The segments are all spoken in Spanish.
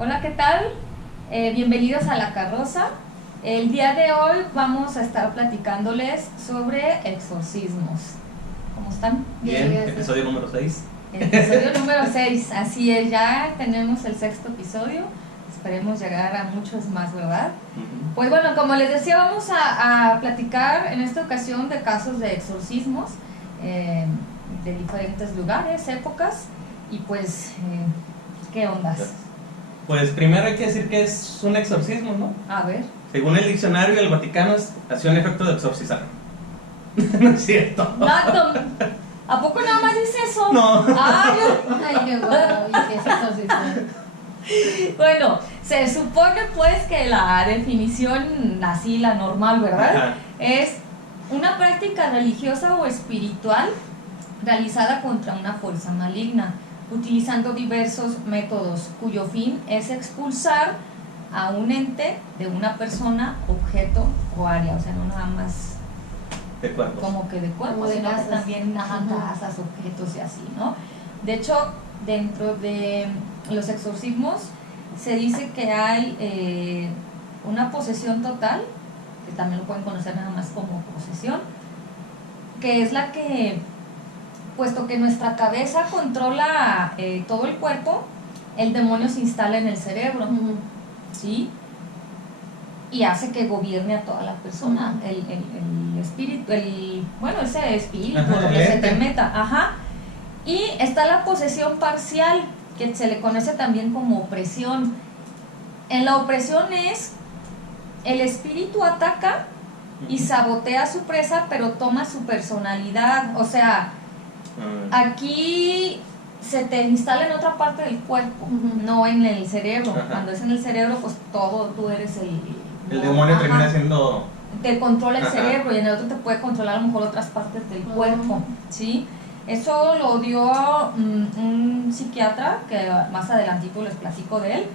Hola, ¿qué tal? Bienvenidos a La Carroza. El día de hoy vamos a estar platicándoles sobre exorcismos. ¿Cómo están? Bien, episodio número 6. Episodio número 6, así es, ya tenemos el 6º episodio. Esperemos llegar a muchos más, ¿verdad? Pues bueno, como les decía, vamos a platicar en esta ocasión de casos de exorcismos de diferentes lugares, épocas y pues, ¿qué ondas? Pues primero hay que decir que es un exorcismo, ¿no? A ver. Según el diccionario, el Vaticano hace un efecto de exorcizar. No es cierto. ¿A poco nada más dice eso? No. Ay, qué guay, qué es exorcismo. Bueno, se supone pues que la definición así, la normal, ¿verdad? Ajá. Es una práctica religiosa o espiritual realizada contra una fuerza maligna, utilizando diversos métodos cuyo fin es expulsar a un ente de una persona, objeto o área, o sea, no nada más De cuerpos. como que de cuerpo, Como de sino que casas. también casas, objetos y así, ¿no? De hecho, dentro de los exorcismos se dice que hay una posesión total, que también lo pueden conocer nada más como posesión, que es la que, puesto que nuestra cabeza controla todo el cuerpo, el demonio se instala en el cerebro, ¿sí? Y hace que gobierne a toda la persona, el espíritu, ese espíritu, Ajá, lo que se ente. te meta, ajá. Y está la posesión parcial, que se le conoce también como opresión. En la opresión es el espíritu ataca y sabotea a su presa, pero toma su personalidad, o sea, aquí se te instala en otra parte del cuerpo, no en el cerebro. Ajá. Cuando es en el cerebro, pues todo, tú eres El demonio Ajá. termina siendo. Te controla el Ajá. cerebro y en el otro te puede controlar a lo mejor otras partes del cuerpo, ¿sí? Eso lo dio un psiquiatra, que más adelantito les platico de él.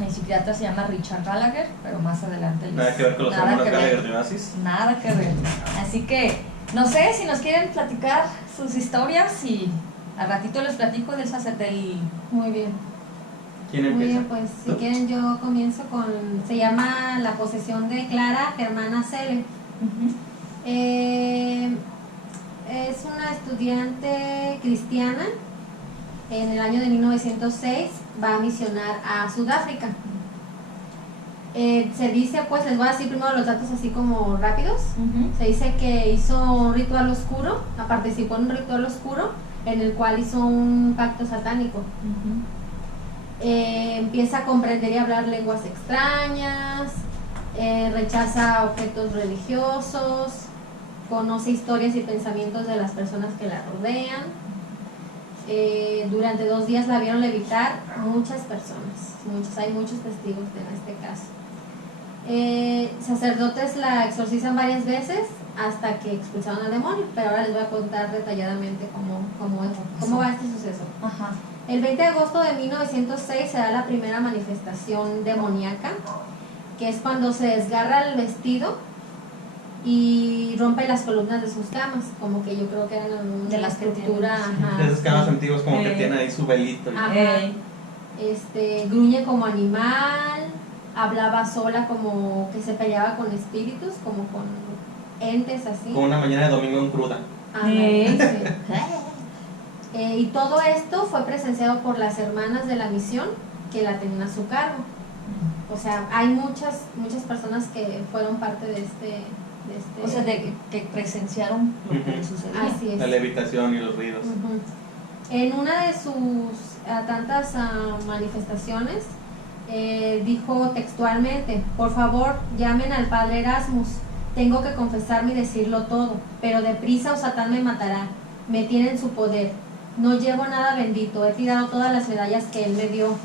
El psiquiatra se llama Richard Gallagher, pero más adelante les... Nada que ver con los nada hermanos que ver. Gallagher de Oasis. Nada que ver. Así que, no sé si nos quieren platicar sus historias y al ratito les platico del sacerdote. Muy bien. ¿Quién Muy empieza? bien, pues si ¿Tú? quieren yo comienzo con, se llama La posesión de Clara Germana Cele. Es una estudiante cristiana. En el año de 1906 va a misionar a Sudáfrica. Se dice, pues les voy a decir primero los datos así como rápidos. Se dice que hizo un ritual oscuro, participó en un ritual oscuro en el cual hizo un pacto satánico. Empieza a comprender y hablar lenguas extrañas, rechaza objetos religiosos, conoce historias y pensamientos de las personas que la rodean. Durante 2 días la vieron levitar muchas personas, hay muchos testigos en este caso. Sacerdotes la exorcizan varias veces hasta que expulsaron al demonio, pero ahora les voy a contar detalladamente cómo va este suceso. Ajá. El 20 de agosto de 1906 se da la primera manifestación demoníaca, que es cuando se desgarra el vestido y rompe las columnas de sus camas, como que yo creo que eran De las que estructura, tienen, De esos camas antiguos como que tiene ahí su velito. Ajá. Ey. Gruñe como animal, hablaba sola, como que se peleaba con espíritus, como con entes así. Como una mañana de domingo en cruda. Sí. Y todo esto fue presenciado por las hermanas de la misión que la tenían a su cargo. O sea, hay muchas personas que fueron parte de este O sea, que presenciaron lo que sucedió. Así es. La levitación y los ruidos. En una de sus tantas manifestaciones dijo textualmente: por favor, llamen al padre Erasmus, tengo que confesarme y decirlo todo, pero deprisa o Satán me matará, me tiene en su poder, no llevo nada bendito, he tirado todas las medallas que él me dio,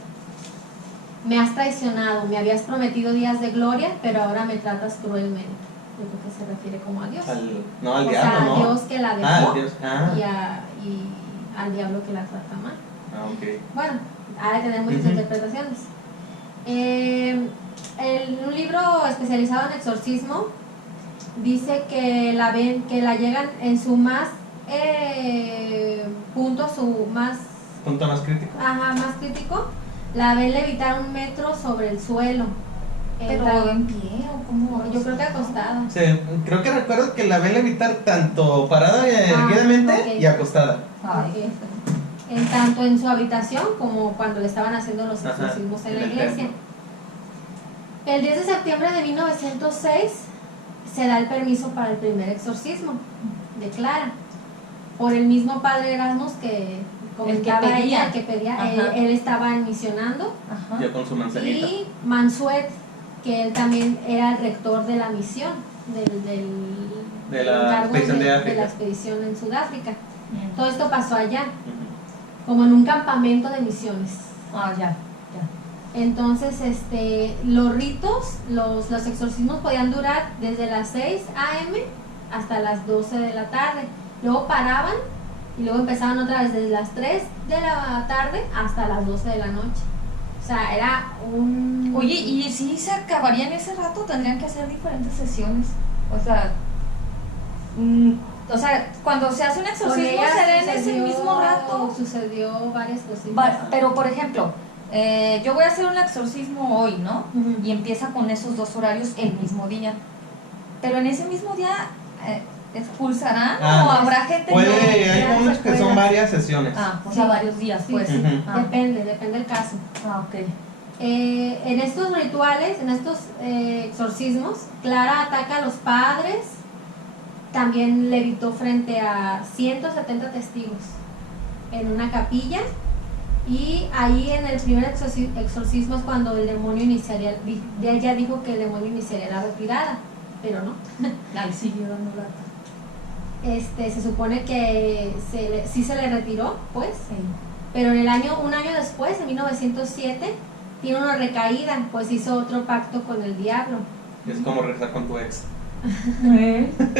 me has traicionado, me habías prometido días de gloria, pero ahora me tratas cruelmente. Yo creo que se refiere como a Dios. Al o diablo, sea, ¿no? a Dios que la dejó al Dios. y al diablo que la trata mal. Ok. Bueno, ha de tener muchas interpretaciones. En un libro especializado en exorcismo dice que la llegan en su más punto más Punto más crítico. más crítico, La ven levitar 1 metro sobre el suelo. Pero en pie o como. Yo creo que acostada. Sí, creo que recuerdo que la ven levitar tanto parada erguidamente ok. y acostada. Ay, Tanto en su habitación como cuando le estaban haciendo los Ajá, exorcismos en la en el iglesia. templo. El 10 de septiembre de 1906 se da el permiso para el primer exorcismo de Clara por el mismo padre Erasmus que comentaba pedía. ella, el que pedía. Ajá. Él estaba misionando, ajá. Yo con su manzanita. y Mansuet, que él también era el rector de la misión De la encargo expedición de África. la expedición en Sudáfrica. Mm. Todo esto pasó allá, Ujú. como en un campamento de misiones. Ah, ya. Entonces, los ritos, los exorcismos podían durar desde las 6 a.m. hasta las 12 de la tarde. Luego paraban y luego empezaban otra vez desde las 3 de la tarde hasta las 12 de la noche. O sea, era un... Oye, y si se acabaría en ese rato, tendrían que hacer diferentes sesiones. O sea, cuando se hace un con exorcismo ella será en ese mismo rato. Sucedió varias cositas. Pero, por ejemplo, yo voy a hacer un exorcismo hoy, ¿no? Ujú. Y empieza con esos 2 horarios el mismo día. Pero en ese mismo día expulsarán o habrá gente Puede, hay ya unos que son secuelas? varias sesiones. O sea, Sí. varios días, Sí, pues. sí. Ujú. Ah. Depende del caso. Ok. En estos rituales, en estos exorcismos, Clara ataca a los padres, también levitó frente a 170 testigos en una capilla, y ahí en el primer exorcismo es cuando el demonio iniciaría, ella dijo que el demonio iniciaría la retirada, pero no. Ahí siguió dando lata. Se supone que sí se le retiró, pues, Sí. pero un año después, en 1907, tiene una recaída, pues hizo otro pacto con el diablo. Es como regresar con tu ex.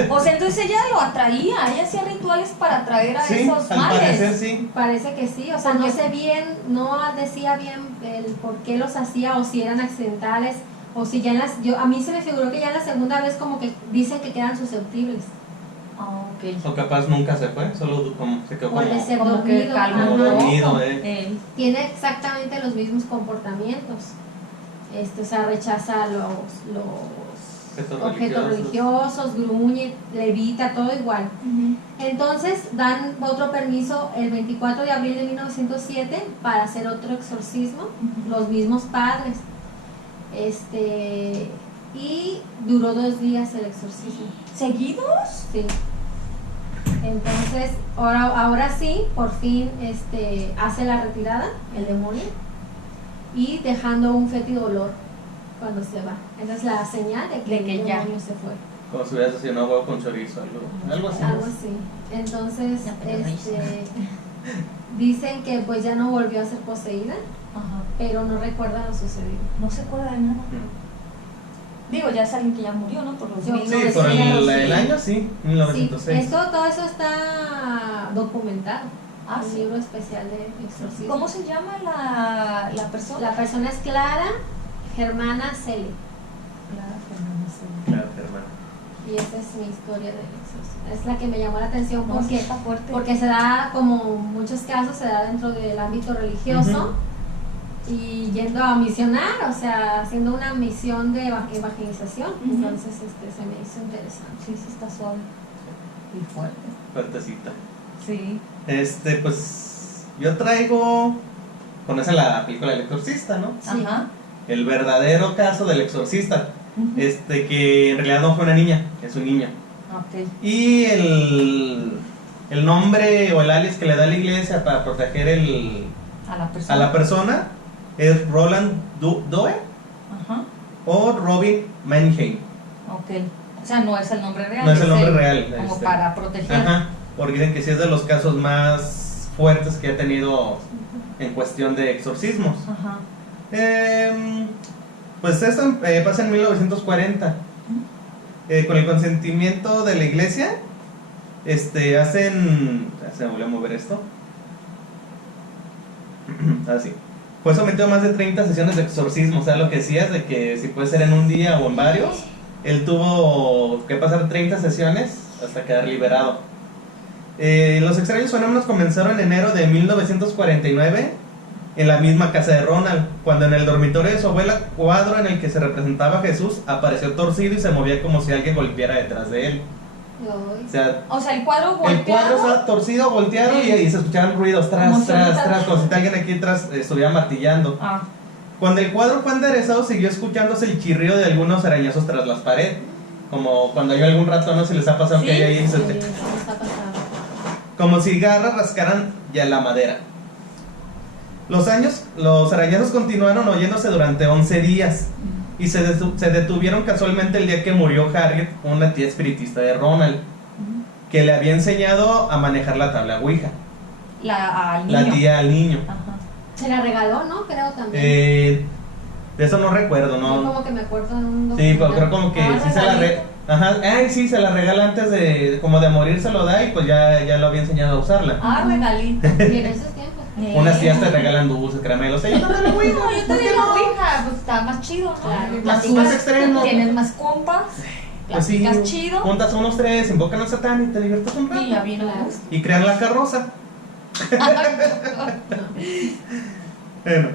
O sea, entonces ella lo atraía, ella hacía rituales para atraer a Sí, esos al males. parecer sí. Parece que sí, o sea, no sé bien, no decía bien el por qué los hacía o si eran accidentales o si ya a mí se me figuró que ya la segunda vez como que dicen que quedan susceptibles. Ah, ok. O capaz nunca se fue, solo como, se quedó Por como... de ser Como que dormido. calmó ajá. Como dormido, Tiene exactamente los mismos comportamientos. O sea, rechaza los objetos religiosos, gruñe, levita, todo igual. Entonces dan otro permiso el 24 de abril de 1907 para hacer otro exorcismo, los mismos padres. Y duró 2 días el exorcismo. ¿Seguidos? Sí. Entonces, ahora sí, por fin hace la retirada, el demonio, y dejando un fétido olor cuando se va. Esa es la señal de que el ya. demonio se fue. Como si hubieras hecho un huevo con chorizo, algo así. Algo así. Entonces, Ya te reíste. dicen que pues ya no volvió a ser poseída, Ajá. pero no recuerda lo sucedido. No se acuerda de nada. Mm. Digo, ya es alguien que ya murió, ¿no? Por los Yo- mismos. Sí, por el año sí, Sí, 1906. todo eso está documentado. Ah, un sí. libro especial de exorcismo. ¿Cómo se llama la persona? La persona es Clara Germana Cele. Clara Fernández. Claro, hermano. Y esa es mi historia del exorcismo. Es la que me llamó la atención No, sí porque, está fuerte. porque se da, como muchos casos, se da dentro del ámbito religioso. Y yendo a misionar, o sea, haciendo una misión de evangelización. Ujú. Entonces se me hizo interesante. Sí, sí está suave. Y fuerte. Fuertecita. Sí. Pues yo traigo, conoce la película El Exorcista, ¿no? Sí. Ajá. El verdadero caso del exorcista, Ujú. que en realidad no fue una niña, es un niño. Ok. Y el nombre o el alias que le da la iglesia para proteger A la persona. a la persona es Roland Doe Ajá. o Robin Mannheim. Ok. O sea, no es el nombre real. No es el nombre el- real. Como para proteger. Ajá, porque dicen que sí es de los casos más fuertes que ha tenido en cuestión de exorcismos. Ajá. Pues esto pasa en 1940. Con el consentimiento de la iglesia, hacen... Se me volvió a mover esto. Así. Fue sometido a más de 30 sesiones de exorcismo. O sea, lo que decías de que si puede ser en un día o en varios. Él tuvo que pasar 30 sesiones hasta quedar liberado. Los extraños fenómenos comenzaron en enero de 1949 en la misma casa de Ronald, cuando en el dormitorio de su abuela, cuadro en el que se representaba a Jesús apareció torcido y se movía como si alguien golpeara detrás de él. O sea, el cuadro el golpeado. cuadro estaba torcido, volteado y se escuchaban ruidos Como si tras, ahorita- como si alguien aquí atrás estuviera martillando. Ah, Cuando el cuadro fue enderezado, siguió escuchándose el chirrido de algunos arañazos tras las paredes. Como cuando hay algún ratón, no se les ha pasado Sí, que hay ahí. Sí, eso está pasando. Como si garras rascaran ya la madera. Los arañazos continuaron oyéndose durante 11 días. Y se detuvieron casualmente el día que murió Harriet, una tía espiritista de Ronald, que le había enseñado a manejar la tabla Ouija. al La niño. tía al niño. Ajá. Se la regaló, ¿no? Creo también. De eso no recuerdo, Yo ¿no? como que me acuerdo de un Sí, pero documental. creo como que sí se la regalito. Ajá, ay, sí, se la regala antes de como de morir, se lo da y pues ya lo había enseñado a usarla. Ah, regalito. Y en esos tiempos. Unas tías te regalan dulces, caramelos. Yo también la Ouija, No, yo ¿por también qué la no? Ouija, pues está más chido, ¿no? Claro. Más extremo. Tienes más compas, Pues sí, platicas chido. juntas unos tres, invocan a Satán y te diviertes un rato. Y ya viene Claro. Y crean la carroza. Bueno,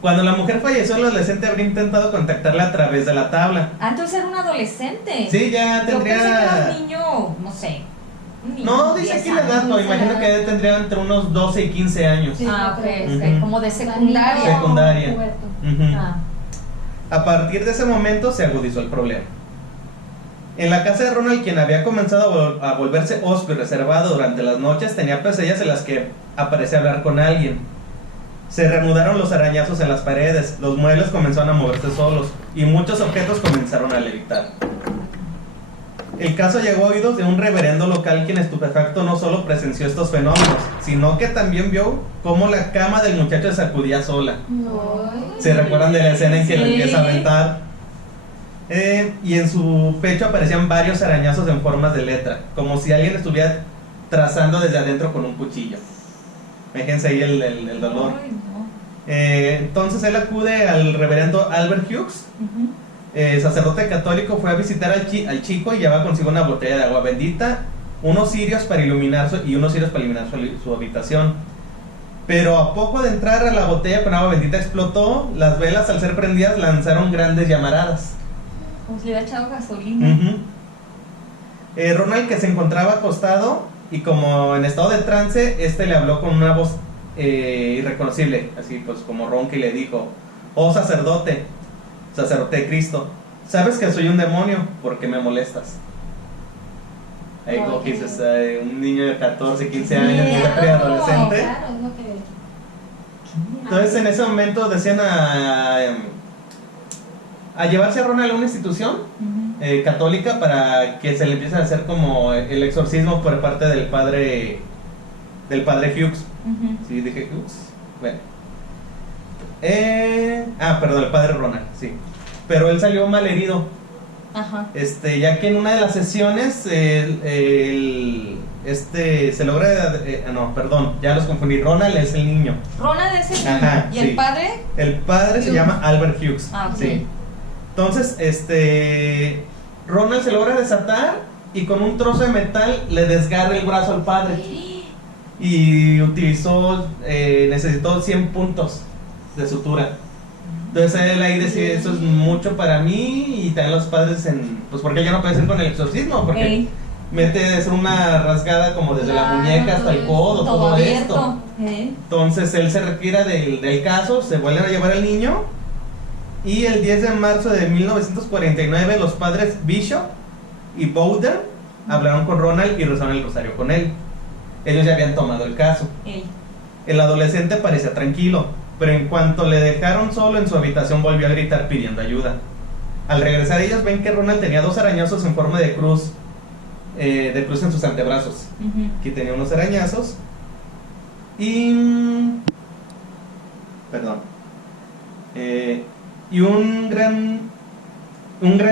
cuando la mujer falleció, el adolescente habría intentado contactarla a través de la tabla. Entonces era un adolescente. Sí, ya Yo pensé que era tendría. un niño, no sé. Un niño, No, dice 10 aquí la edad, años. no, dice imagino la que edad. tendría entre unos 12 y 15 años. Sí, Ah, yo ok, creo que ok, Ujú. como de O sea, secundaria. niño Secundaria. puberto. Ujú. Ah, A partir de ese momento se agudizó el problema. En la casa de Ronald, quien había comenzado a volverse hosco y reservado durante las noches, tenía pesadillas en las que aparecía hablar con alguien. Se reanudaron los arañazos en las paredes, los muebles comenzaron a moverse solos y muchos objetos comenzaron a levitar. El caso llegó a oídos de un reverendo local quien estupefacto no solo presenció estos fenómenos, sino que también vio cómo la cama del muchacho se sacudía sola. No. ¿Se recuerdan de la escena en que la Sí. empieza a aventar? Y en su pecho aparecían varios arañazos en formas de letra, como si alguien estuviera trazando desde adentro con un cuchillo. Fíjense ahí el dolor. ay, no. Entonces él acude al reverendo Albert Hughes, Ujú. sacerdote católico, fue a visitar al chico y llevaba consigo una botella de agua bendita, unos cirios para iluminar su habitación. Pero a poco de entrar a la botella con agua bendita explotó, las velas al ser prendidas lanzaron grandes llamaradas. Como si le hubiera echado gasolina. Ujú. Ronald, que se encontraba acostado y como en estado de trance, le habló con una voz irreconocible, así pues como ronca, y le dijo: oh sacerdote de Cristo, sabes que soy un demonio, ¿por qué me molestas? Ahí como que dices, un niño de 14, 15 años, Miedo. un preadolescente. Claro, es lo que. Entonces en ese momento decían a llevarse a Ronald a una institución Ujú. católica para que se le empiece a hacer como el exorcismo por parte del padre Hughes. Ujú. Sí, dije Hughes. Bueno. Perdón, el padre Ronald, sí. Pero él salió mal herido. Ajá. Ya que en una de las sesiones se logra. No, perdón, ya los confundí. Ronald es el niño. Ronald es el niño. Ajá, ¿Y sí. el padre? El padre se Hughes. llama Albert Hughes. Ah, ok. Sí. Entonces, Ronald se logra desatar y con un trozo de metal le desgarra el brazo al padre. Y necesitó 100 puntos de sutura. Entonces él ahí decide: eso es mucho para mí. Y también los padres pues porque ya no puede ser con el exorcismo, porque Ey, mete una rasgada como desde la Claro, muñeca hasta el codo, todo abierto. esto. Entonces él se retira del caso, se vuelven a llevar al niño. Y el 10 de marzo de 1949 los padres Bishop y Bowden hablaron con Ronald y rezaron el rosario con él. Ellos ya habían tomado el caso. Ey. El adolescente parecía tranquilo, pero en cuanto le dejaron solo en su habitación volvió a gritar pidiendo ayuda. Al regresar ellos ven que Ronald tenía 2 arañazos en forma de cruz en sus antebrazos. Ujú. Aquí tenía unos arañazos y un gran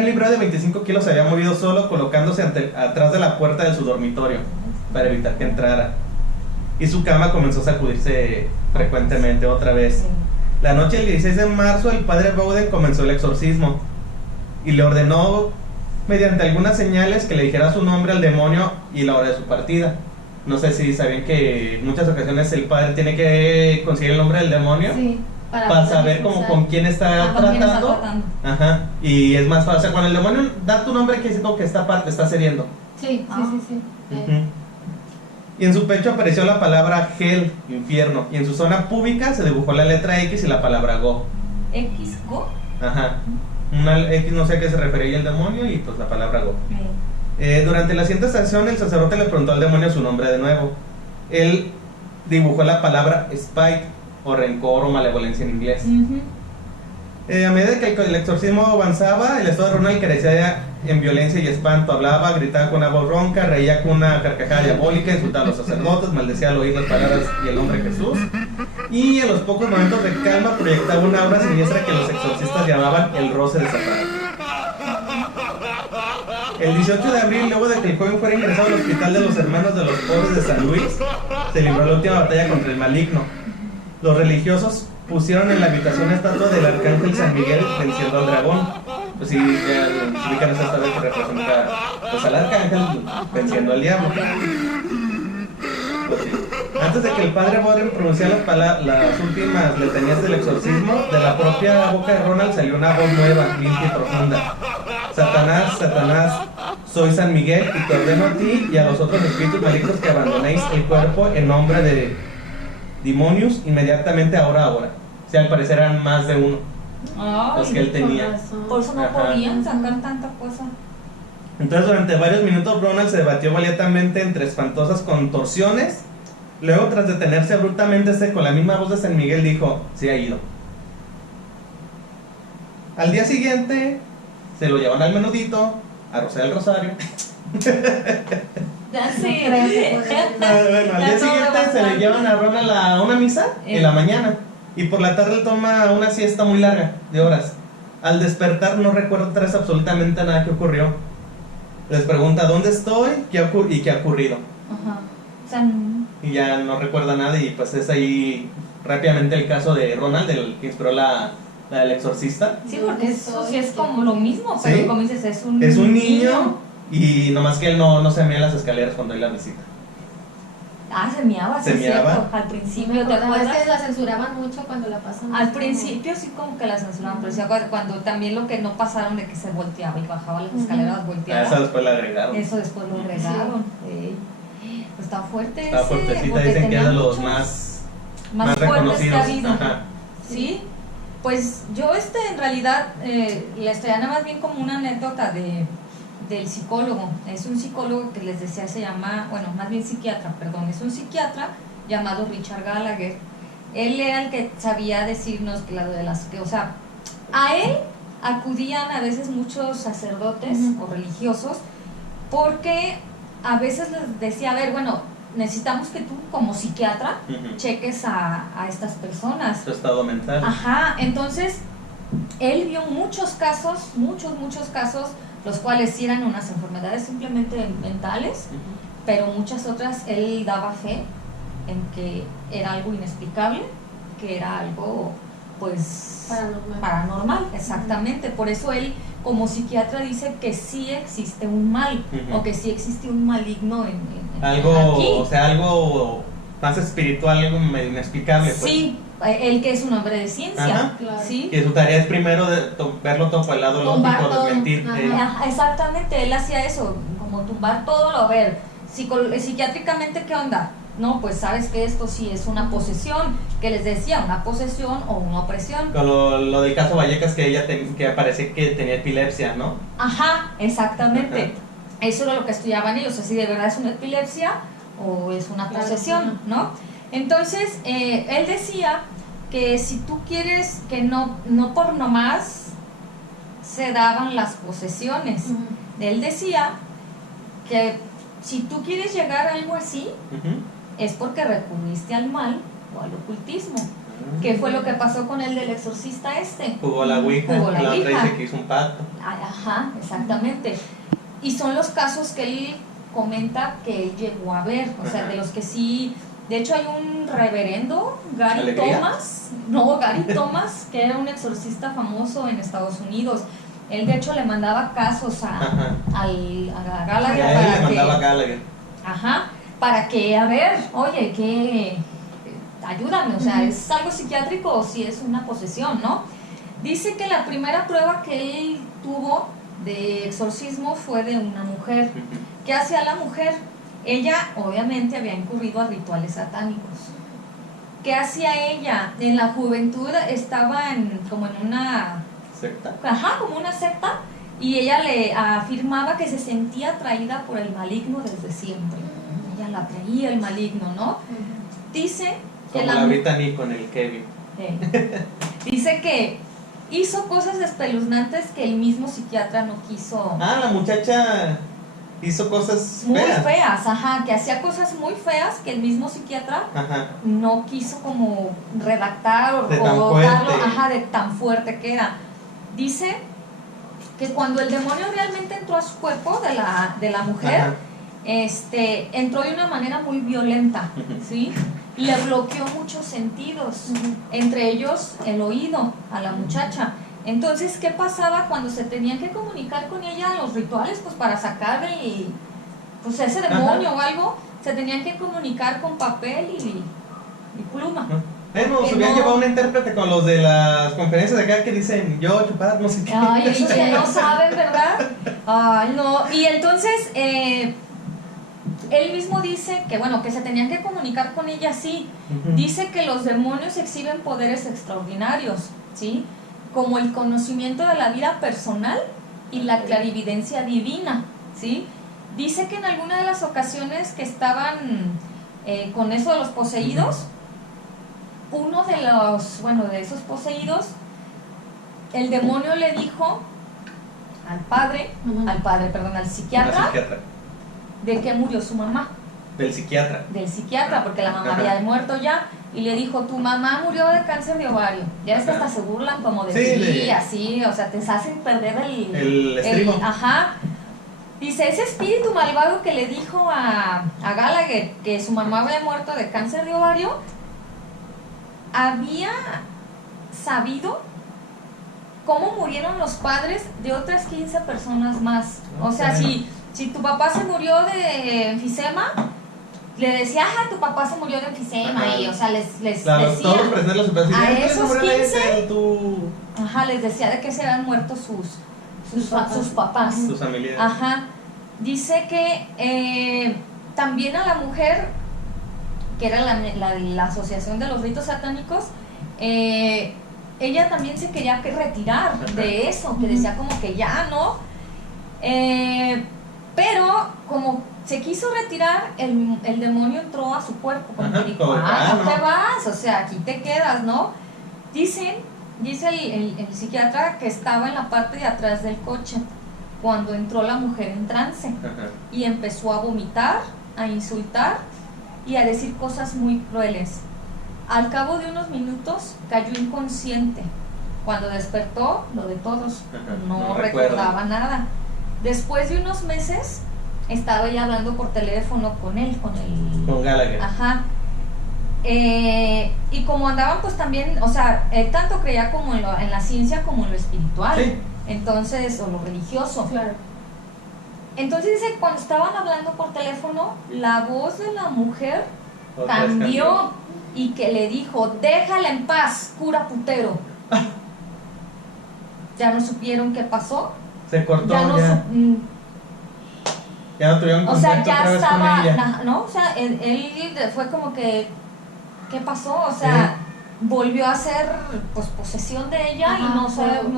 librero de 25 kilos se había movido solo, colocándose atrás de la puerta de su dormitorio para evitar que entrara, y su cama comenzó a sacudirse frecuentemente otra vez. Sí. La noche del 16 de marzo el padre Bowden comenzó el exorcismo y le ordenó mediante algunas señales que le dijera su nombre al demonio y la hora de su partida. No sé si sabían que en muchas ocasiones el padre tiene que conseguir el nombre del demonio. Sí, Para poder saber como expulsar. con quién está ¿Con quién está tratando. tratando? Ajá. Y es más fácil. O sea, cuando el demonio da tu nombre, quiere decir como que esta parte está cediendo. Sí, Ah. sí. Ujú. Y en su pecho apareció la palabra Hell, infierno. Y en su zona púbica se dibujó la letra X y la palabra Go. X, Go. Ajá. Una X no sé a qué se refería el demonio y pues la palabra Go. Durante la siguiente estación el sacerdote le preguntó al demonio su nombre de nuevo. Él dibujó la palabra Spite o rencor o malevolencia en inglés. Ujú. A medida que el exorcismo avanzaba, el estado de Ronald carecía en violencia y espanto. Hablaba, gritaba con una voz ronca, reía con una carcajada diabólica, insultaba a los sacerdotes, maldecía al oír las palabras y el nombre de Jesús. Y en los pocos momentos de calma proyectaba una aura siniestra que los exorcistas llamaban el roce de Satanás. El 18 de abril, luego de que el joven fuera ingresado al hospital de los hermanos de los pobres de San Luis, se libró la última batalla contra el maligno. Los religiosos pusieron en la habitación estatua del arcángel San Miguel venciendo al dragón. Pues sí, ya ubican esa estatua que representa pues, al arcángel venciendo al diablo. Pues, sí. Antes de que el padre Boren pronunciara las últimas letanías del exorcismo, de la propia boca de Ronald salió una voz nueva, limpia y profunda. Satanás, Satanás, soy San Miguel y te ordeno a ti y a los otros espíritus malignos que abandonéis el cuerpo en nombre de demonios inmediatamente ahora. O sea, al parecer eran más de uno los que él tenía. Por eso no Ajá. podían sacar tanta cosa. Entonces durante varios minutos Ronald se debatió valientemente entre espantosas contorsiones. Luego, tras detenerse abruptamente con la misma voz de San Miguel, dijo: se ha ido. Al día siguiente se lo llevan al menudito a rociar el rosario. Ya sí. creo que Bueno, al día siguiente se le llevan a Ronald a una misa en la mañana. Y por la tarde él toma una siesta muy larga, de horas. Al despertar no recuerda otra vez absolutamente nada que ocurrió. Les pregunta dónde estoy y qué ha ocurrido. Ajá. O sea, Y ya no recuerda nada y pues es ahí rápidamente el caso de Ronald, el que inspiró la del exorcista. sí, porque eso sí es como lo mismo, pero Sí. como dices, es un niño y nomás que él no se mea en las escaleras cuando hay la visita. Ah, se miaba, sí, Se miaba. cierto. Al principio, ¿te Es que acuerdas? la censuraban mucho cuando la pasan. Al principio sí como que la censuraban, pero sí, cuando también lo que no pasaron de que se volteaba y bajaba las escaleras A volteadas. esa después la agregaron. Eso después lo agregaron. Sí. Pues está fuerte Está ese, fuertecita, porque dicen que es tenía de los muchos más fuertes que ha reconocidos. habido. Ajá. Sí, pues yo en realidad la historia más bien como una anécdota del psicólogo. Es un psicólogo que les decía se llama, bueno, más bien psiquiatra, perdón, es un psiquiatra llamado Richard Gallagher. Él era el que sabía decirnos que o sea, a él acudían a veces muchos sacerdotes o religiosos porque a veces les decía, a ver, bueno, necesitamos que tú como psiquiatra Ujú. cheques a estas personas. Su estado mental. Ajá, entonces él vio muchos casos, muchos casos, los cuales sí eran unas enfermedades simplemente mentales, Ujú. pero muchas otras él daba fe en que era algo inexplicable, que era algo pues paranormal, exactamente. Por eso él como psiquiatra dice que sí existe un mal, Ujú. o que sí existe un maligno en Algo, aquí. o sea, algo más espiritual, algo medio inexplicable. Pues. Sí, él que es un hombre de ciencia, Ajá. Claro. ¿sí? Que su tarea es primero verlo todo por el lado Tumbar lógico, todo. desmentir. Ajá. Ajá, exactamente, él hacía eso, como tumbar todo, a ver, psiquiátricamente, ¿qué onda? No, pues sabes que esto sí es una posesión, que les decía, una posesión o una opresión. Con lo del caso Vallecas, que ella que parece que tenía epilepsia, ¿no? Ajá, exactamente. Ajá. Eso era lo que estudiaban ellos, si de verdad es una epilepsia o es una Claro, posesión, ¿no? Entonces, él decía que si tú quieres que no por nomás se daban las posesiones. Ujú. Él decía que si tú quieres llegar a algo así, Ujú. es porque recurriste al mal o al ocultismo. ¿Qué fue lo que pasó con el del exorcista este? Jugó la ouija, Jugó la la otra ouija. dice que hizo un pacto. Ajá, exactamente. Y son los casos que él comenta que él llegó a ver, o sea, Ajá. de los que sí. De hecho, hay un reverendo, Gary ¿Alegría? Thomas, que era un exorcista famoso en Estados Unidos. Él, de hecho, le mandaba casos a Ajá. Gallagher Y a él para le que. mandaba Gallagher. Ajá, para que, a ver, oye, que ayúdame, o sea, Ujú. ¿es algo psiquiátrico o si es una posesión, no? Dice que la primera prueba que él tuvo de exorcismo fue de una mujer. ¿Qué hacía la mujer? Ella obviamente había incurrido a rituales satánicos. ¿Qué hacía ella? En la juventud estaba como en una... ¿Secta? Ajá, como una secta, y ella le afirmaba que se sentía atraída por el maligno desde siempre. Ella la atraía el maligno, ¿no? Dice que Como la Brittany con el Kevin. dice que hizo cosas espeluznantes que el mismo psiquiatra no quiso. Ah, la muchacha hizo cosas Muy feas. feas, ajá, que hacía cosas muy feas que el mismo psiquiatra Ajá. no quiso como redactar De tan o fuerte. darlo, ajá, de tan fuerte que era. Dice que cuando el demonio realmente entró a su cuerpo de la mujer, Ajá. entró de una manera muy violenta, Ujú. ¿sí? Le bloqueó muchos sentidos, entre ellos el oído a la muchacha. Entonces, ¿qué pasaba cuando se tenían que comunicar con ella en los rituales? Pues para sacar pues ese demonio o algo, se tenían que comunicar con papel y pluma. Nos Que hubieran no. llevado un intérprete con los de las conferencias de acá que dicen yo chupar, no sé qué. Ay, esos que no saben, ¿verdad? Ay, no. Y entonces, él mismo dice que, bueno, que se tenían que comunicar con ella así. Ujú. Dice que los demonios exhiben poderes extraordinarios, ¿sí? Como el conocimiento de la vida personal y la clarividencia divina, ¿sí? Dice que en alguna de las ocasiones que estaban con eso de los poseídos, uno de los, bueno, de esos poseídos, el demonio le dijo al psiquiatra, Una psiquiatra. de que murió su mamá, Del psiquiatra. del psiquiatra, porque la mamá Ajá. había muerto ya, y le dijo, tu mamá murió de cáncer de ovario. Ya ves que Ajá. hasta se burlan como de Sí, ti, así, o sea, te hacen perder El estribo. ajá. Dice, ese espíritu malvado que le dijo a Gallagher que su mamá había muerto de cáncer de ovario, había sabido cómo murieron los padres de otras 15 personas más. O sea, si tu papá se murió de enfisema, le decía, ajá, tu papá se murió de enfisema. Ajá. Y, o sea, les Claro, decía, todos los presentes los superhéroes. a "¿Quién se esos murió de 15? ese? Tú, ajá, les decía de que se habían muerto sus papás. tus familiares. Ajá. Dice que también a la mujer, que era la asociación de los ritos satánicos, ella también se quería retirar de eso, que decía como que ya no. Pero como se quiso retirar, el demonio entró a su cuerpo, como Ajá, que dijo, como, no no. te vas, o sea, aquí te quedas, ¿no? Dice el psiquiatra que estaba en la parte de atrás del coche cuando entró la mujer en trance Ajá. y empezó a vomitar, a insultar y a decir cosas muy crueles. Al cabo de unos minutos cayó inconsciente. Cuando despertó, lo de todos, Ajá, no no recordaba recuerdo. nada. Después de unos meses estaba ella hablando por teléfono con él, Con Gallagher. Ajá. Y como andaban pues también, o sea, él tanto creía como en la ciencia como en lo espiritual. Sí. Entonces, o lo religioso. Claro. Entonces dice, cuando estaban hablando por teléfono, la voz de la mujer Otra vez cambió y que le dijo, déjala en paz, cura putero. Ya no supieron qué pasó. Se cortó, Ya no, ya no tuvieron o sea, contacto ya otra vez con estaba, ella. ¿no? O sea, él fue como que, ¿qué pasó? O sea, volvió a ser pues posesión de ella. Ajá, Y no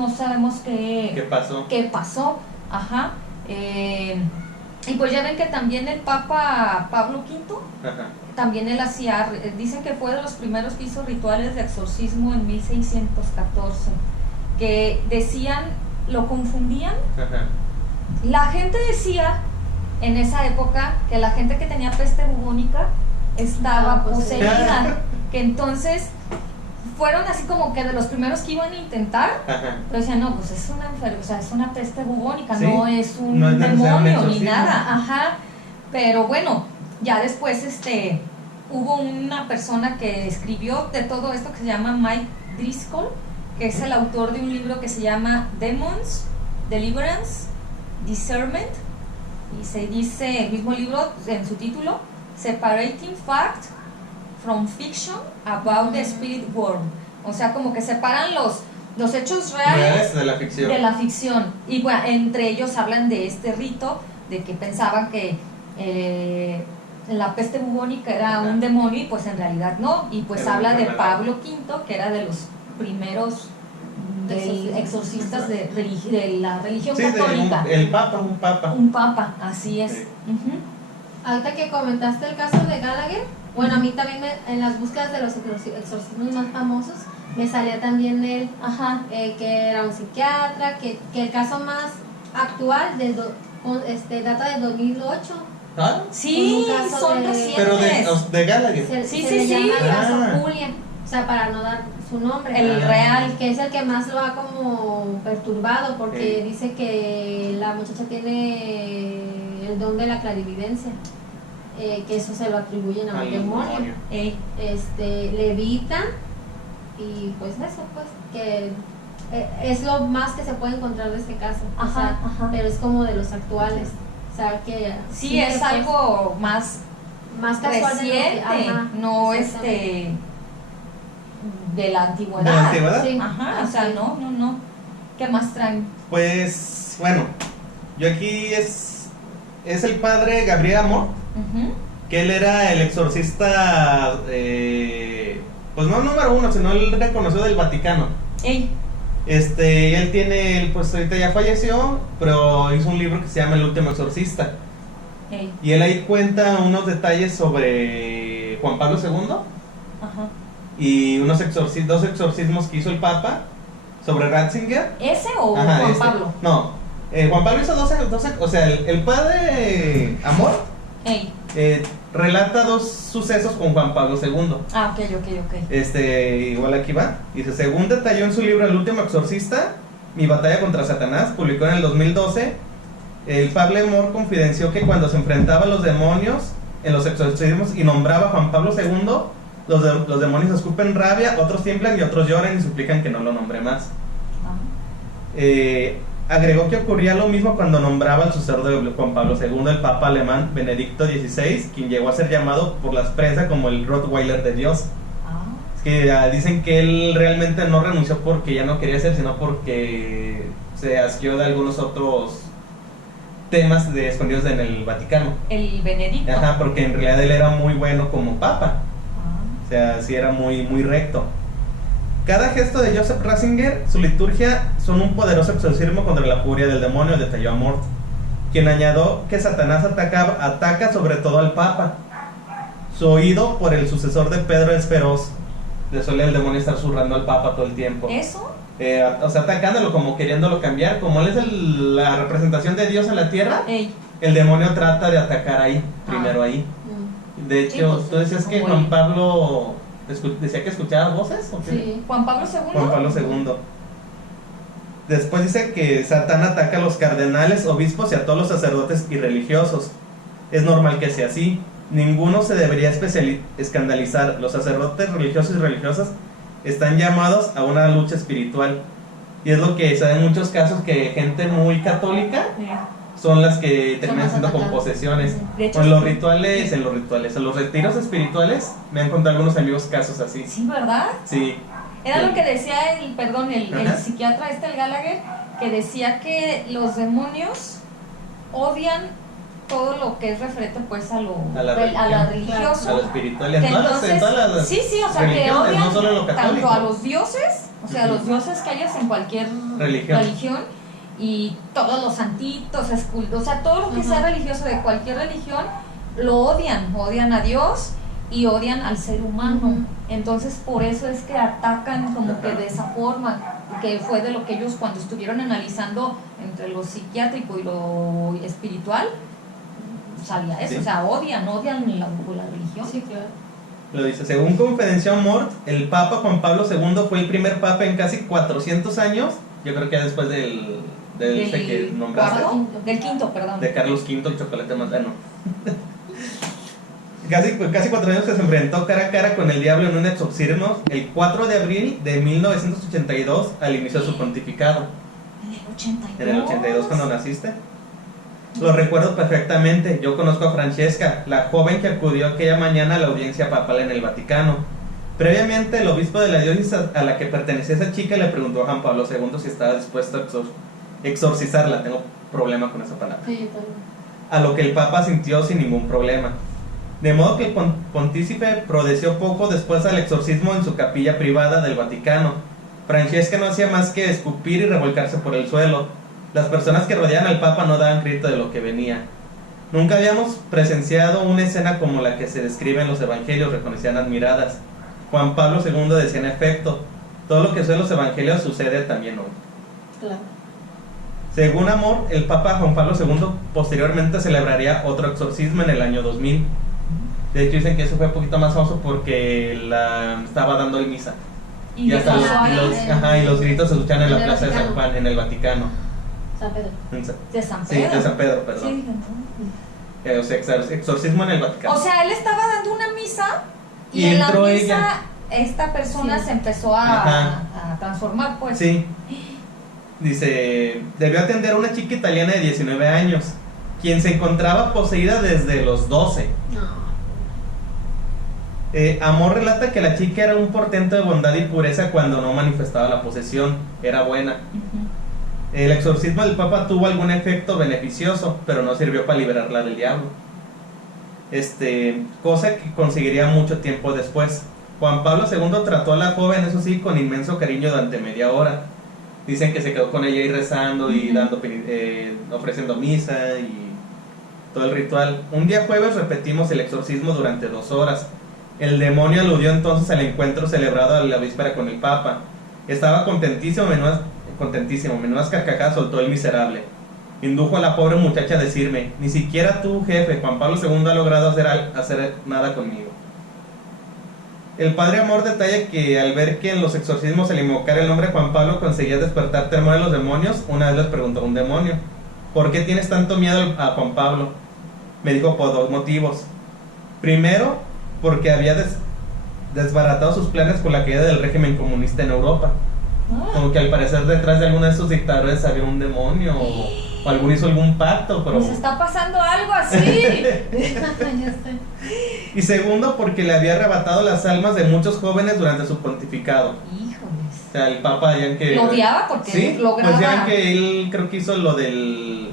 sabemos ¿Qué pasó? qué pasó. Ajá. Y pues ya ven que también el Papa Pablo V, Ajá. también él hacía, dicen que fue de los primeros que hizo rituales de exorcismo en 1614, que decían, lo confundían. Ajá. La gente decía en esa época que la gente que tenía peste bubónica estaba poseída, que entonces fueron así como que de los primeros que iban a intentar, Ajá. pero decían, no, pues es una enfermedad, o sea, es una peste bubónica, Sí, no es un no es necesariamente demonio ni exorcismo. nada, ajá. Pero bueno, ya después hubo una persona que escribió de todo esto que se llama Mike Driscoll, que es el autor de un libro que se llama Demons, Deliverance, Discernment, y se dice el mismo libro en su título, separating fact from fiction about the spirit world. O sea, como que separan los hechos reales de la ficción. De la ficción. Y bueno, entre ellos hablan de este rito, de que pensaban que la peste bubónica era un demonio y pues en realidad no. Y pues Era habla de enfermedad. Pablo V, que era de los primeros exorcistas de la religión Sí, católica. el papa, un papa. Un papa, así es. Sí. Ujú. Ahorita que comentaste el caso de Gallagher, bueno, a mí también en las búsquedas de los exorcismos más famosos me salía también él, Ajá. que era un psiquiatra, que el caso más actual data del 2008. ¿Ah? Sí, Con un caso son de- recientes. Pero de Gallagher. Se Sí, le sí, llama sí. caso Ah. Julia, o sea, para no dar su nombre. El real. Que es el que más lo ha como perturbado, porque Sí. dice que la muchacha tiene el don de la clarividencia, que eso se lo atribuyen a un Al demonio. demonio. Ey, Levitan, y pues eso, pues, que es lo más que se puede encontrar de este caso. O Ajá, sea, ajá. pero es como de los actuales. O sea, que sí, es pues, algo más más casual reciente, ajá, no exactamente. de la antigüedad. ¿De la antigüedad? Sí. Ajá, o sea, Sí. no. ¿Qué más traen? Pues, bueno, yo aquí es el padre Gabriel Amor, Ujú. que él era el exorcista, pues no número uno, sino el reconocido del Vaticano. Ey, Él pues ahorita ya falleció, pero hizo un libro que se llama El último exorcista. ey, Y él ahí cuenta unos detalles sobre Juan Pablo II ajá. y dos exorcismos que hizo el Papa sobre Ratzinger. ¿Ese o Ajá, Juan ese. Pablo? No, Juan Pablo hizo dos, o sea, el padre Amor Ey, relata dos sucesos con Juan Pablo II. ah, ok. Igual aquí va. Dice, según detalló en su libro El último exorcista, Mi batalla contra Satanás, publicó en el 2012, el padre Amor confidenció que cuando se enfrentaba a los demonios en los exorcismos y nombraba a Juan Pablo II, los demonios escupen rabia, otros tiemblan y otros lloran y suplican que no lo nombre más. Ah, Agregó que ocurría lo mismo cuando nombraba al sucesor de Juan Pablo II, el papa alemán Benedicto XVI, quien llegó a ser llamado por la prensa como el Rottweiler de Dios. ah. Es que dicen que él realmente no renunció porque ya no quería ser, sino porque se asqueó de algunos otros temas escondidos en el Vaticano. El Benedicto. Ajá, porque en realidad él era muy bueno como papa. Ah, O sea, sí era muy, muy recto. Cada gesto de Joseph Ratzinger, su liturgia, son un poderoso exorcismo contra la furia del demonio, detalló Amort, quien añadió que Satanás ataca sobre todo al Papa. Su oído por el sucesor de Pedro es feroz. Le suele el demonio estar zurrando al Papa todo el tiempo. ¿eso? O sea, atacándolo, como queriéndolo cambiar. Como él es la representación de Dios en la tierra, Ey, el demonio trata de atacar ahí, primero ahí. Mm. De hecho, Sí, pues, tú decías que como Juan él. Pablo decía que escuchaba voces, ¿o qué? Sí. Juan Pablo II. Juan Pablo II. Después dice que Satán ataca a los cardenales, obispos y a todos los sacerdotes y religiosos. Es normal que sea así. Ninguno se debería escandalizar. Los sacerdotes religiosos y religiosas están llamados a una lucha espiritual. Y es lo que se da en muchos casos, que gente muy católica son las que terminan más siendo con atacadas. posesiones. De hecho, En los sí. rituales, en los retiros espirituales, me han contado algunos amigos casos así. Sí, ¿verdad? Sí. Era Sí. lo que decía el Ajá. psiquiatra el Gallagher, que decía que los demonios odian todo lo que es referente pues a la religioso. A lo espiritual, Que en todas las sí, o sea, que religiones, odian no solo lo católico. tanto a los dioses, o sea, a los Ujú. dioses que hayas en cualquier Religión. y todos los santitos, o sea, todo lo que Ujú. sea religioso de cualquier religión, lo odian a Dios y odian al ser humano. Ujú. Entonces, por eso es que atacan como Ajá. que de esa forma, que fue de lo que ellos cuando estuvieron analizando entre lo psiquiátrico y lo espiritual, salía eso, Sí. o sea, odian la religión. Sí, claro. Lo dice, según confidenció Mort, el Papa Juan Pablo II fue el primer Papa en casi 400 años, yo creo que ya después del que nombraste, cuarto, del quinto, perdón. de Carlos V, el chocolate más bueno. Casi 4 años que se enfrentó cara a cara con el diablo en un exorcismo el 4 de abril de 1982 al inicio de su pontificado. En el 82. En el 82 cuando naciste. Lo recuerdo perfectamente. Yo conozco a Francesca, la joven que acudió aquella mañana a la audiencia papal en el Vaticano. Previamente, el obispo de la diócesis a la que pertenecía esa chica le preguntó a Juan Pablo II si estaba dispuesto a exorcizarla. Tengo problema con esa palabra. Sí, yo también. A lo que el Papa sintió sin ningún problema. De modo que el pontífice prodeció poco después al exorcismo en su capilla privada del Vaticano. Francesca no hacía más que escupir y revolcarse por el suelo. Las personas que rodeaban al Papa no daban crédito de lo que venía. Nunca habíamos presenciado una escena como la que se describe en los evangelios, reconocían admiradas. Juan Pablo II decía en efecto, todo lo que sucede en los evangelios sucede también hoy. Claro. Según Amor, el Papa Juan Pablo II posteriormente celebraría otro exorcismo en el año 2000. De hecho dicen que eso fue un poquito más famoso porque estaba dando el misa. Y hasta los gritos se escuchan en la plaza de San Juan, en el Vaticano. San Pedro. De San Sí, Pedro. de San Pedro, perdón. Sí, no. O sea, exorcismo en el Vaticano. O sea, él estaba dando una misa y, Y en la entró misa ella. esta persona Sí. se empezó Ajá. a transformar, pues. Sí. Dice, debió atender a una chica italiana de 19 años, quien se encontraba poseída desde los 12. No. Amor relata que la chica era un portento de bondad y pureza cuando no manifestaba la posesión, era buena. Ujú. El exorcismo del Papa tuvo algún efecto beneficioso, pero no sirvió para liberarla del diablo. Cosa que conseguiría mucho tiempo después. Juan Pablo II trató a la joven, eso sí, con inmenso cariño durante media hora. Dicen que se quedó con ella ahí rezando y ofreciendo misa y todo el ritual. Un día jueves repetimos el exorcismo durante 2 horas. El demonio aludió entonces al encuentro celebrado a la víspera con el Papa. Estaba contentísimo, menudas carcajadas soltó el miserable. Indujo a la pobre muchacha a decirme, ni siquiera tú, jefe, Juan Pablo II ha logrado hacer nada conmigo. El padre Amor detalla que al ver que en los exorcismos al invocar el nombre Juan Pablo conseguía despertar temor a los demonios, una vez les preguntó a un demonio, ¿por qué tienes tanto miedo a Juan Pablo? Me dijo por 2 motivos. Primero, porque había desbaratado sus planes con la caída del régimen comunista en Europa. Como que al parecer detrás de alguno de esos dictadores había un demonio o alguno hizo algún pacto, pero... Nos está pasando algo así. Ya sé. Y segundo, porque le había arrebatado las almas de muchos jóvenes durante su pontificado. Híjoles. O sea, el Papa ya que... Lo odiaba porque sí, lograba. pues ya que él creo que hizo lo del...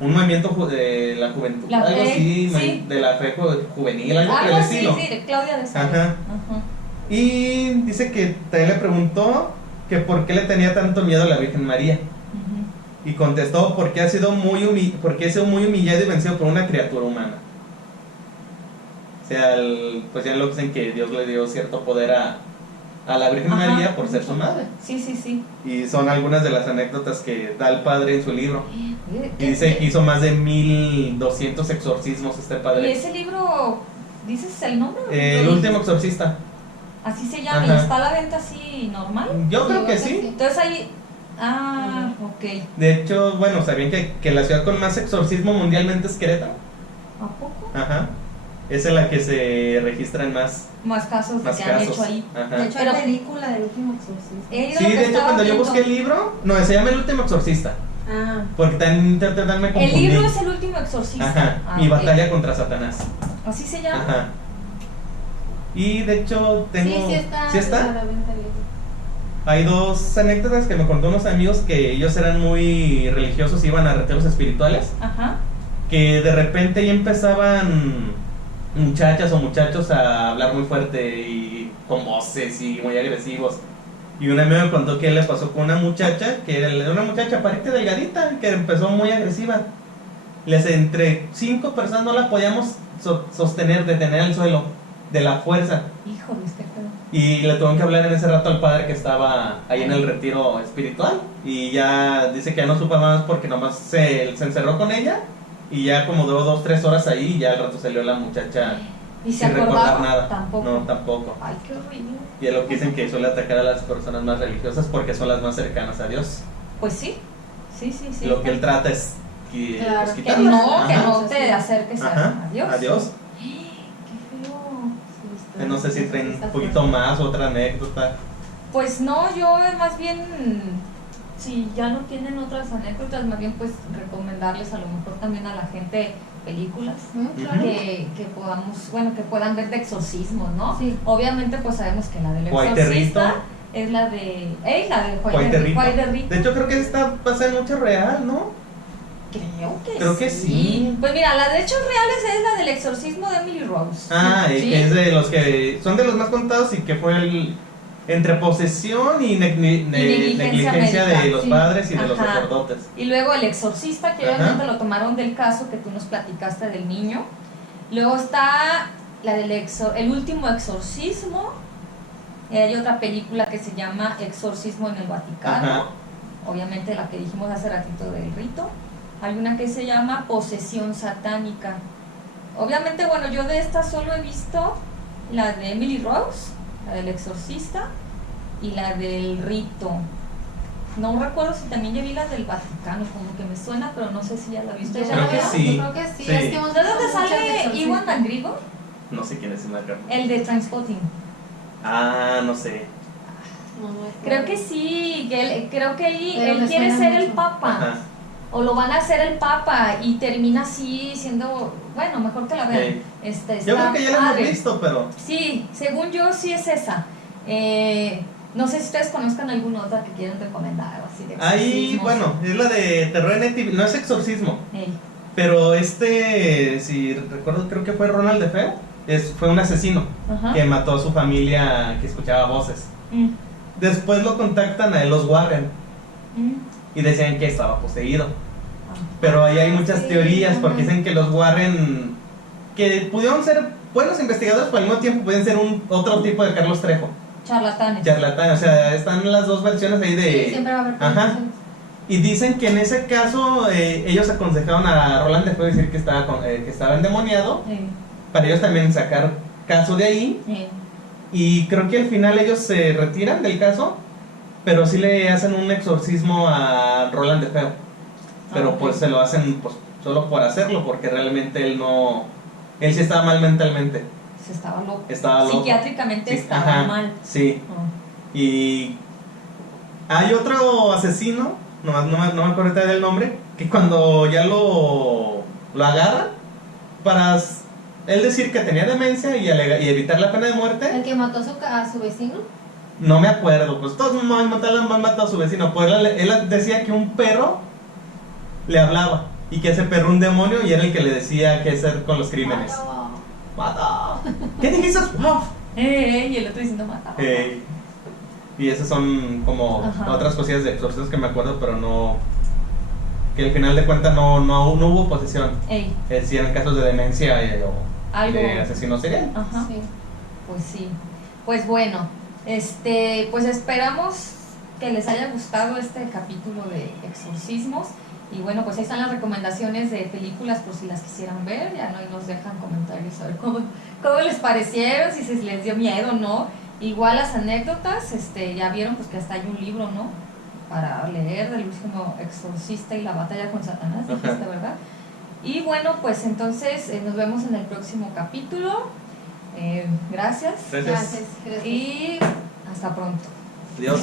un movimiento de la juventud, La algo fe, así, sí. de la fe juvenil, algo por Algo el así, estilo. sí, de Claudia de Sales. Ajá. Ajá. Y dice que también le preguntó que por qué le tenía tanto miedo a la Virgen María. Ujú. Y contestó porque ha sido muy humillado y vencido por una criatura humana. O sea, pues ya lo dicen que Dios le dio cierto poder a la Virgen Ajá. María por ser su madre. Sí, sí, sí. Y son algunas de las anécdotas que da el padre en su libro. Oye, Y dice que hizo más de 1200 exorcismos este ¿Y padre. ese libro, dices el nombre? El último exorcista. Así se llama, Ajá. ¿y está a la venta así normal? Yo creo que Sí, sí. Entonces ahí... Ah, ok. De hecho, bueno, ¿sabían que la ciudad con más exorcismo mundialmente es Querétaro? ¿A poco? Ajá. Es en la que se registran más Más casos casos. que han hecho ahí. Ajá. De hecho, Pero- hay película del último exorcismo. He ido Sí, lo que de hecho, estaba cuando yo viendo. busqué el libro, no, se llama El último exorcista. Ah, Porque también me confundí. El libro es El último exorcista. Ajá. Ah, Mi ok. batalla contra Satanás. Así se llama. Ajá. Y de hecho, tengo. sí está. ¿Sí está? A la venta el libro. Hay 2 anécdotas que me contó unos amigos que ellos eran muy religiosos y iban a retiros espirituales. Ajá. Que de repente ya empezaban muchachas o muchachos a hablar muy fuerte y con voces y muy agresivos. Y un amigo me contó que le pasó con una muchacha, que era una muchacha parita delgadita, que empezó muy agresiva. Entre 5 personas no la podíamos detener al suelo, de la fuerza. Híjole, este pedo. Y le tuvieron que hablar en ese rato al padre que estaba ahí en el retiro espiritual. Y ya dice que ya no supo más porque nomás se encerró con ella. Y ya como duró 2-3 horas ahí y ya al rato salió la muchacha ¿Y se sin recordar acordaba? nada. Tampoco. No, tampoco. Ay, qué horrible. Y es lo que dicen que suele atacar a las personas más religiosas porque son las más cercanas a Dios. Pues sí. Sí, sí, sí. Lo que él trata es que, Claro, pues, que Que quitarlas. no, que Ajá. no te acerques Ajá. a Dios. A Dios. Qué feo. Sí, está- No sé si traen está un poquito fuerte. más, otra anécdota. Pues no, yo más bien si ya no tienen otras anécdotas, más bien pues recomendarles a lo mejor también a la gente películas Claro. que podamos, bueno, que puedan ver de exorcismos, ¿no? Sí. Obviamente pues sabemos que la del White exorcista es la de White Rito. White Rito. De hecho, creo que esta pasa en mucho real, ¿no? Creo que sí. sí. Pues mira, la de hechos reales es la del exorcismo de Emily Rose. Ah, y ¿Sí? que es de los que son de los más contados y que fue el entre posesión y negligencia médica, de los sí. padres y de los Ajá. sacerdotes. Y luego el exorcista, que Ajá. obviamente lo tomaron del caso que tú nos platicaste del niño. Luego está la del el último exorcismo. Y hay otra película que se llama Exorcismo en el Vaticano. Ajá. Obviamente la que dijimos hace ratito del rito. Hay una que se llama Posesión Satánica. Obviamente, bueno, yo de esta solo he visto la de Emily Rose, la del exorcista, y la del rito. No recuerdo si también ya vi la del Vaticano, como que me suena, pero no sé si ya la viste. Yo ¿Ya creo la que vieron? sí. Yo creo que sí. Sí. Es que hemos ¿De visto dónde muchas sale exorcistas. Iwan McGregor? No sé quién es ese marcar. El de Trainspotting. Ah, no sé. No, no es Creo claro. que sí, que creo que Pero él me quiere suena ser el mucho. papa. Ajá. O lo van a hacer el papa y termina así siendo, bueno, mejor que la vean. Sí. Yo creo que ya la hemos visto, pero Sí, según yo sí es esa. No sé si ustedes conozcan alguna otra que quieran recomendar o así de ahí, exorcismos. bueno, es la de terror en MTV. No es exorcismo, Ey. pero si recuerdo, creo que fue Ronald DeFeo. Fue un asesino Ajá. que mató a su familia que escuchaba voces. Mm, Después lo contactan a los Warren mm. y decían que estaba poseído. Ah. Pero ahí hay muchas Sí, teorías porque ajá. dicen que los Warren, que pudieron ser buenos investigadores, pero al mismo tiempo pueden ser otro tipo de Carlos Trejo, Charlatanes. charlatán. O sea, están las dos versiones ahí de... Sí, siempre va a haber Ajá. confusiones. Y dicen que en ese caso ellos aconsejaron a Roland DeFeo decir que estaba endemoniado, para ellos también sacar caso de ahí. Y creo que al final ellos se retiran del caso, pero sí le hacen un exorcismo a Roland DeFeo. Pero Ah, ok. pues se lo hacen pues, solo por hacerlo, porque realmente él sí estaba mal mentalmente. Se estaba loco. Estaba loco. Psiquiátricamente Sí, estaba ajá, mal. Sí. Ah. Y hay otro asesino, no me acuerdo ahorita del nombre, que cuando ya lo agarran, para él decir que tenía demencia y evitar la pena de muerte, El que mató a su vecino. no me acuerdo, pues todos han matado a su vecino, pues él decía que un perro le hablaba y que ese perro un demonio y era el que le decía qué hacer con los crímenes. ¡Mata! ¿Qué dijiste? ¡Wow! Y el otro diciendo mata. Y esas son como Ajá. otras cosillas de exorcismos que me acuerdo, pero no. Que al final de cuentas no hubo posesión. Ey, Si eran casos de demencia o algo. de asesino serial. Ajá. Sí. Pues sí. Pues bueno, pues esperamos que les haya gustado este capítulo de exorcismos. Y bueno, pues ahí están las recomendaciones de películas por si las quisieran ver. Ya no ahí nos dejan comentarios a ver cómo les parecieron, si se les dio miedo o no. Igual las anécdotas, ya vieron pues que hasta hay un libro, ¿no? Para leer del último exorcista y la batalla con Satanás, dijiste, ¿verdad? Y bueno, pues entonces nos vemos en el próximo capítulo. Gracias. Gracias. Gracias. Y hasta pronto. Adiós.